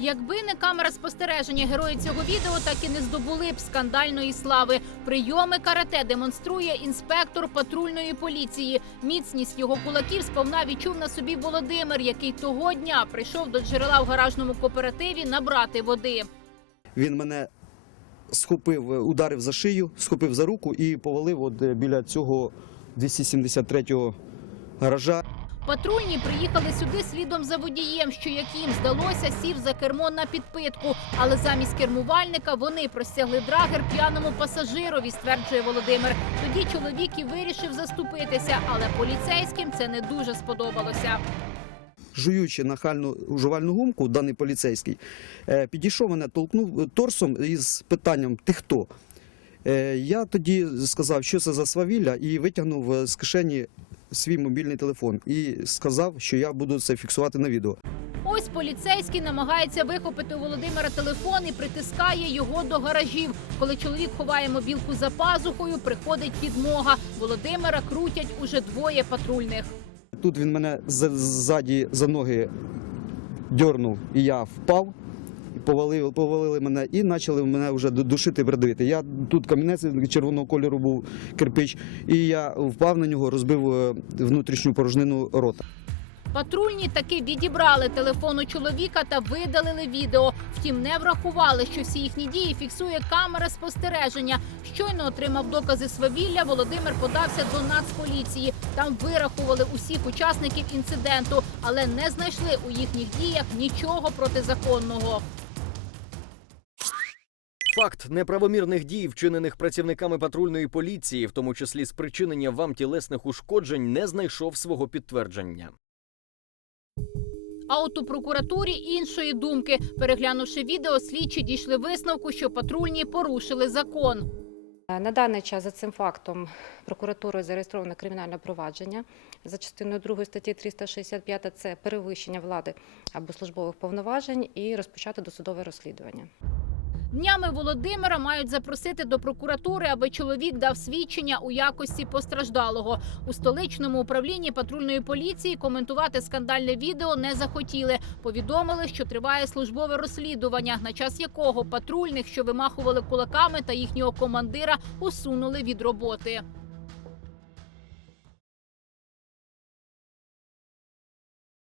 Якби не камера спостереження, герої цього відео так і не здобули б скандальної слави. Прийоми карате демонструє інспектор патрульної поліції. Міцність його кулаків сповна відчув на собі Володимир, який того дня прийшов до джерела в гаражному кооперативі набрати води. Він мене схопив, е, ударив за шию, схопив за руку і повалив от е, біля цього 273-го гаража. Патрульні приїхали сюди слідом за водієм, що як їм здалося, сів за кермо на підпитку. Але замість кермувальника вони простягли драгер п'яному пасажирові, стверджує Володимир. Тоді чоловік і вирішив заступитися, але поліцейським це не дуже сподобалося. Жуючи нахальну жувальну гумку, даний поліцейський е, підійшов мене, толкнув торсом із питанням Ти хто? Е, Я тоді сказав, що це за свавілля, і витягнув е, з кишені свій мобільний телефон і сказав, що я буду це фіксувати на відео. Ось поліцейський намагається вихопити у Володимира телефон і притискає його до гаражів. Коли чоловік ховає мобілку за пазухою, приходить підмога. Володимира крутять уже двоє патрульних. Тут він мене ззаді за ноги дьорнув, і я впав. Повалили, повалили мене і почали мене вже ду- душити, бредити. Я тут камінець червоного кольору був кирпич, і я впав на нього, розбив е, внутрішню порожнину рота. Патрульні таки відібрали телефон у чоловіка та видалили відео. Втім, не врахували, що всі їхні дії фіксує камера спостереження. Щойно отримав докази свавілля. Володимир подався до нацполіції. Там вирахували усіх учасників інциденту, але не знайшли у їхніх діях нічого протизаконного. Факт неправомірних дій, вчинених працівниками патрульної поліції, в тому числі спричинення вам тілесних ушкоджень, не знайшов свого підтвердження. А от у прокуратурі іншої думки, переглянувши відео, слідчі дійшли висновку, що патрульні порушили закон. Е, На даний час за цим фактом прокуратурою зареєстровано кримінальне провадження за частиною 2 статті 365 – це перевищення влади або службових повноважень і розпочати досудове розслідування. Днями Володимира мають запросити до прокуратури, аби чоловік дав свідчення у якості постраждалого. У столичному управлінні патрульної поліції коментувати скандальне відео не захотіли. Повідомили, що триває службове розслідування, на час якого патрульних, що вимахували кулаками, та їхнього командира усунули від роботи.